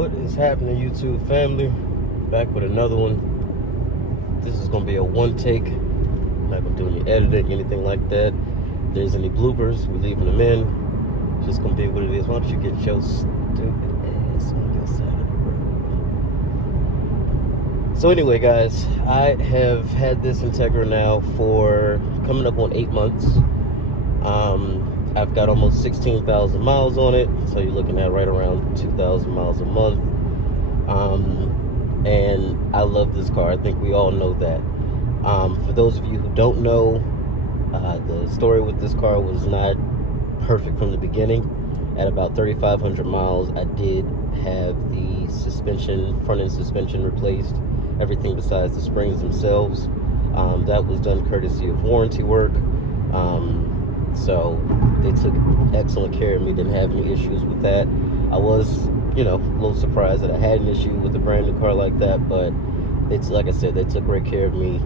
What is happening, YouTube family? Back with another one. This is going to be a one take. I'm not going to do any editing, anything like that. If there's any bloopers, we're leaving them in. It's just going to be what it is. Why don't you get your stupid ass on this side of the road? So anyway, guys, I have had this Integra now for coming up on 8 months. I've got almost 16,000 miles on it, so you're looking at right around 2,000 miles a month. And I love this car. I think we all know that. For those of you who don't know, the story with this car was not perfect from the beginning. At about 3,500 miles, I did have the suspension, front end suspension replaced, everything besides the springs themselves. That was done courtesy of warranty work. So they took excellent care of me, didn't have any issues with that. I was, a little surprised that I had an issue with a brand new car like that, but it's like I said, they took great care of me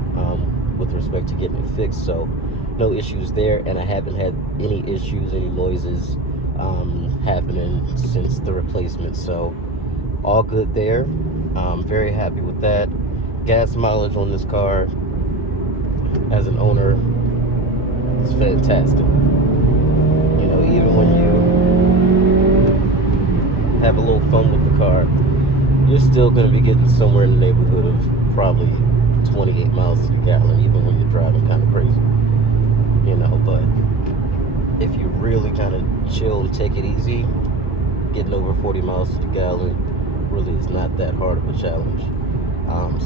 with respect to getting it fixed, so no issues there. And I haven't had any issues, any noises happening since the replacement, so all good there. Very happy with that. Gas mileage on this car as an owner, it's fantastic. Even when you have a little fun with the car, you're still going to be getting somewhere in the neighborhood of probably 28 miles to the gallon, even when you're driving kind of crazy. But if you really kind of chill and take it easy, getting over 40 miles to the gallon really is not that hard of a challenge.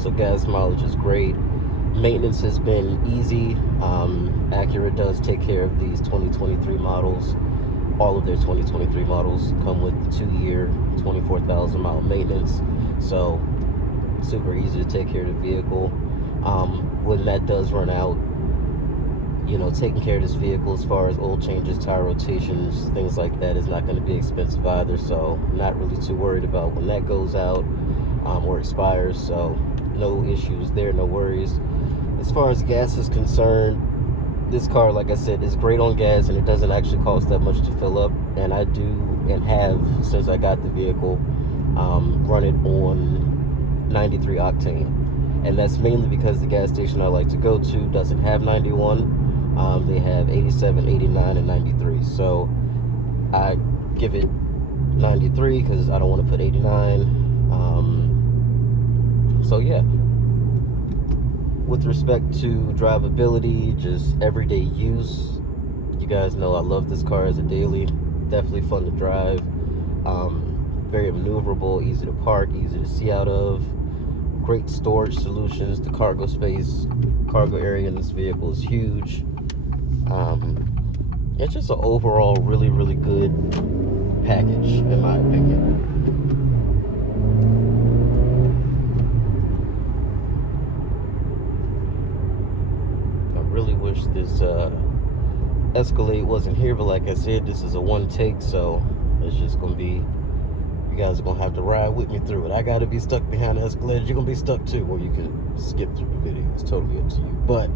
So gas mileage is great. Maintenance has been easy. Acura does take care of these 2023 models. All of their 2023 models come with the 2-year, 24,000 mile maintenance. So super easy to take care of the vehicle. When that does run out, taking care of this vehicle as far as oil changes, tire rotations, things like that is not going to be expensive either. So not really too worried about when that goes out or expires. So no issues there, no worries. As far as gas is concerned, this car, like I said, is great on gas, and it doesn't actually cost that much to fill up. And I do, and have since I got the vehicle, run it on 93 octane. And that's mainly because the gas station I like to go to doesn't have 91. They have 87, 89, and 93. So I give it 93 because I don't want to put 89. So yeah. With respect to drivability, just everyday use, you guys know I love this car as a daily. Definitely fun to drive. Very maneuverable, easy to park, easy to see out of. Great storage solutions. The cargo area in this vehicle is huge. It's just an overall really, really good package, in my opinion. Wish this Escalade wasn't here, but like I said, this is a one take, so it's just gonna be, you guys are gonna have to ride with me through it. I gotta be stuck behind the Escalade. You're gonna be stuck too, or you can skip through the video. It's totally up to you. But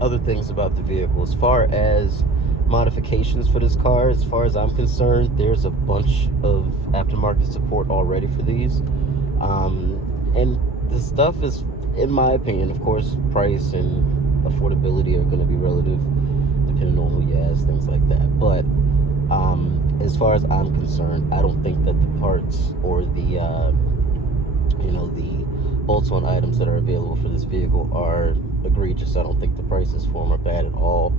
other things about the vehicle, as far as modifications for this car, as far as I'm concerned, there's a bunch of aftermarket support already for these, and the stuff is, in my opinion, of course, price and affordability are going to be relative depending on who you ask, things like that. But as far as I'm concerned, I don't think that the parts or the the bolt-on items that are available for this vehicle are egregious. I don't think the prices for them are bad at all,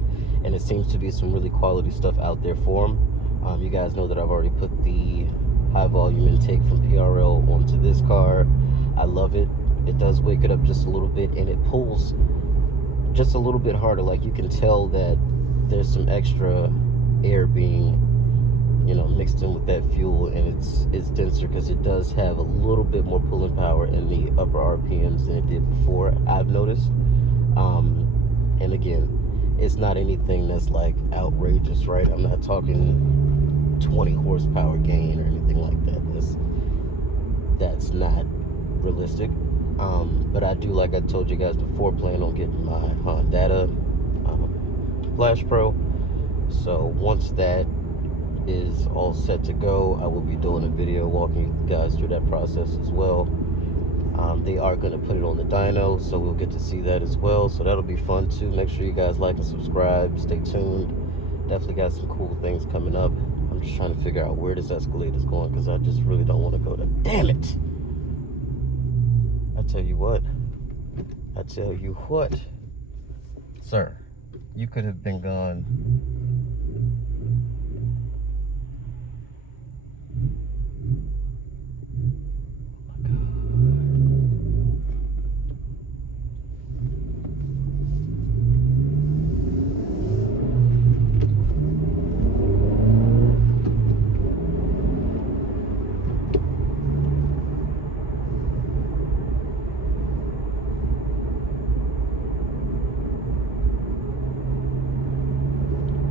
and it seems to be some really quality stuff out there for them. You guys know that I've already put the high volume intake from PRL onto this car. I love it. It does wake it up just a little bit, and it pulls just a little bit harder. Like, you can tell that there's some extra air being, mixed in with that fuel, and it's denser because it does have a little bit more pulling power in the upper RPMs than it did before, I've noticed. And again, it's not anything that's like outrageous, right? I'm not talking 20 horsepower gain or anything like that. That's not realistic. But I do, like I told you guys before, plan on getting my Honda Flash Pro. So once that is all set to go. I will be doing a video walking you guys through that process as well. They are going to put it on the dyno, so we'll get to see that as well. So that'll be fun too. Make sure you guys like and subscribe. Stay tuned. Definitely got some cool things coming up. I'm just trying to figure out where this Escalade is going because I just really don't want to go there. Damn it! I tell you what, sir, you could have been gone.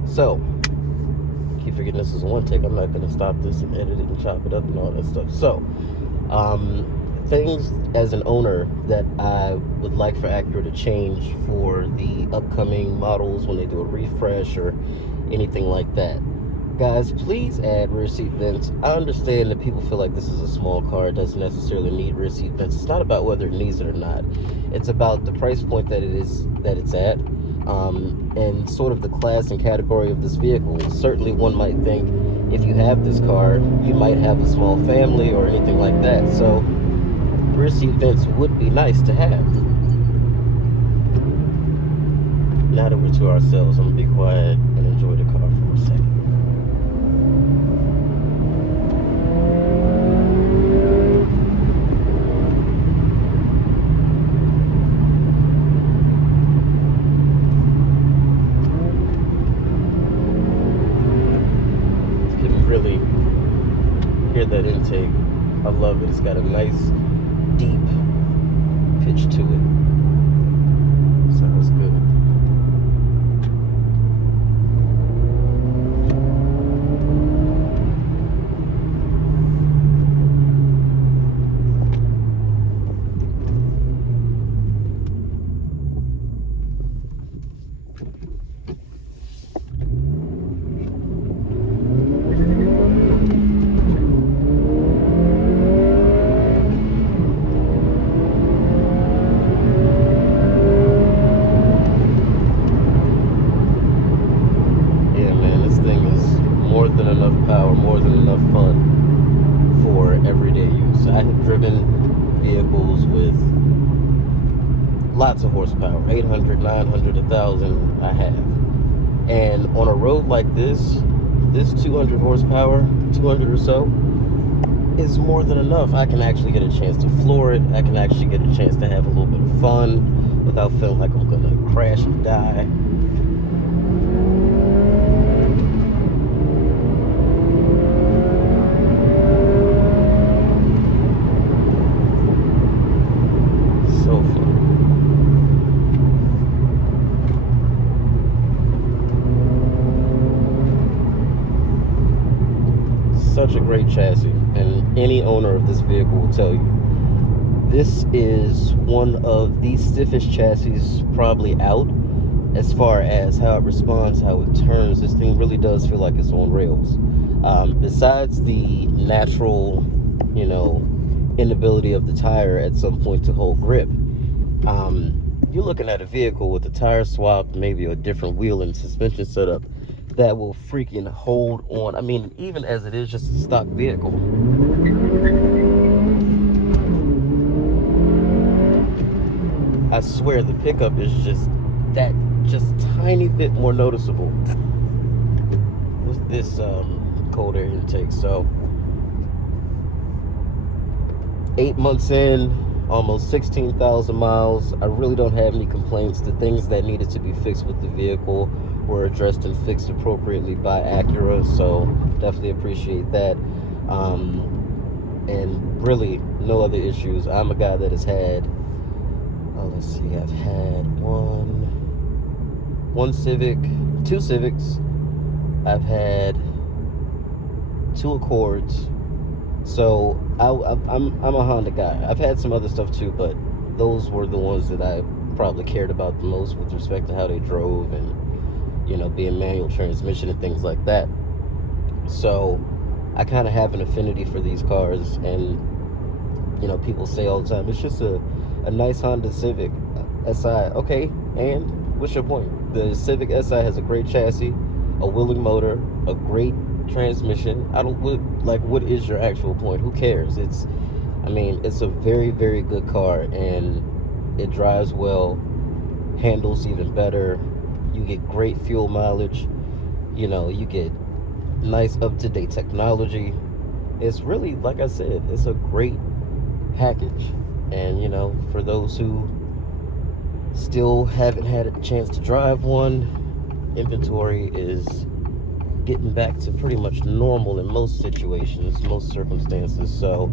So, keep forgetting this is one take. I'm not going to stop this and edit it and chop it up and all that stuff. So, things as an owner that I would like for Acura to change for the upcoming models when they do a refresh or anything like that. Guys, please add rear seat vents. I understand that people feel like this is a small car. It doesn't necessarily need rear seat vents. It's not about whether it needs it or not. It's about the price point that it's at. And sort of the class and category of this vehicle. Certainly one might think if you have this car, you might have a small family or anything like that. So rear seat vents would be nice to have. Now that we're to ourselves, I'm gonna be quiet and enjoy the car for a second. Really hear that intake. I love it. It's got a nice deep pitch to it. Sounds good. More than enough power, more than enough fun for everyday use. I have driven vehicles with lots of horsepower, 800, 900, 1,000, I have. And on a road like this 200 horsepower, 200 or so, is more than enough. I can actually get a chance to floor it. I can actually get a chance to have a little bit of fun without feeling like I'm gonna crash and die. Such a great chassis, and any owner of this vehicle will tell you this is one of the stiffest chassis probably out as far as how it responds, how it turns. This thing really does feel like it's on rails. Besides the natural, inability of the tire at some point to hold grip, you're looking at a vehicle with the tire swapped, maybe a different wheel and suspension setup that will freaking hold on. I mean, even as it is just a stock vehicle. I swear the pickup is just tiny bit more noticeable with this cold air intake. So 8 months in, almost 16,000 miles. I really don't have any complaints. The things that needed to be fixed with the vehicle were addressed and fixed appropriately by Acura, so definitely appreciate that. And really no other issues. I'm a guy that has had, let's see, I've had one Civic, 2 Civics, I've had 2 Accords. So I'm a Honda guy. I've had some other stuff too, but those were the ones that I probably cared about the most with respect to how they drove and, being manual transmission and things like that. So I kind of have an affinity for these cars, and you know, people say all the time, it's just a nice Honda Civic SI. Okay, and what's your point? The Civic SI has a great chassis, a willing motor, a great transmission. I don't what is your actual point? Who cares? I mean, it's a very, very good car, and it drives well, handles even better. You get great fuel mileage. You know, you get nice up-to-date technology. It's really, like I said, it's a great package. And you know, for those who still haven't had a chance to drive one, inventory is getting back to pretty much normal in most situations, most circumstances. So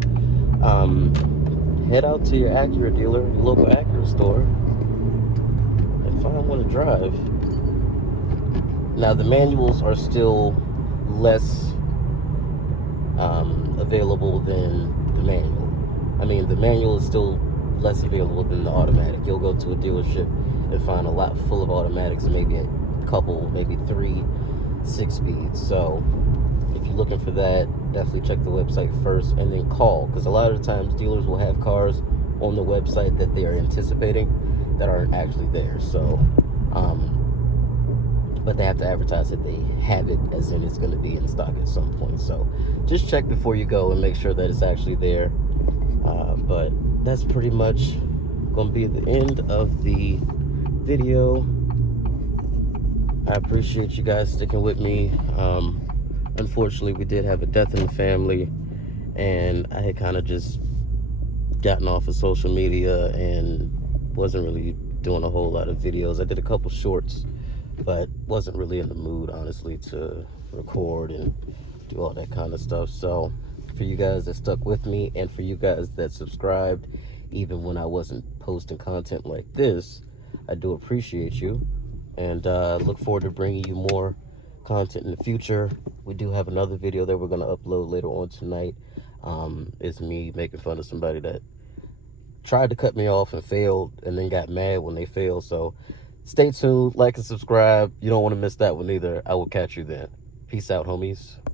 head out to your Acura dealer, your local Acura store, and find one to drive. Now the manuals are still less available than the manual. I mean, the manual is still less available than the automatic. You'll go to a dealership and find a lot full of automatics, and maybe a couple, maybe 3 6-speeds. So if you're looking for that, definitely check the website first and then call, because a lot of the times dealers will have cars on the website that they are anticipating that aren't actually there. So but they have to advertise that they have it, as in it's going to be in stock at some point. So just check before you go and make sure that it's actually there. But that's pretty much going to be the end of the video. I appreciate you guys sticking with me. Unfortunately, we did have a death in the family, and I had kind of just gotten off of social media and wasn't really doing a whole lot of videos. I did a couple shorts, but wasn't really in the mood, honestly, to record and do all that kind of stuff. So for you guys that stuck with me, and for you guys that subscribed even when I wasn't posting content like this, I do appreciate you, and look forward to bringing you more content in the future. We do have another video that we're going to upload later on tonight. It's me making fun of somebody that tried to cut me off and failed, and then got mad when they failed. So stay tuned, like and subscribe. You don't want to miss that one either. I will catch you then. Peace out, homies.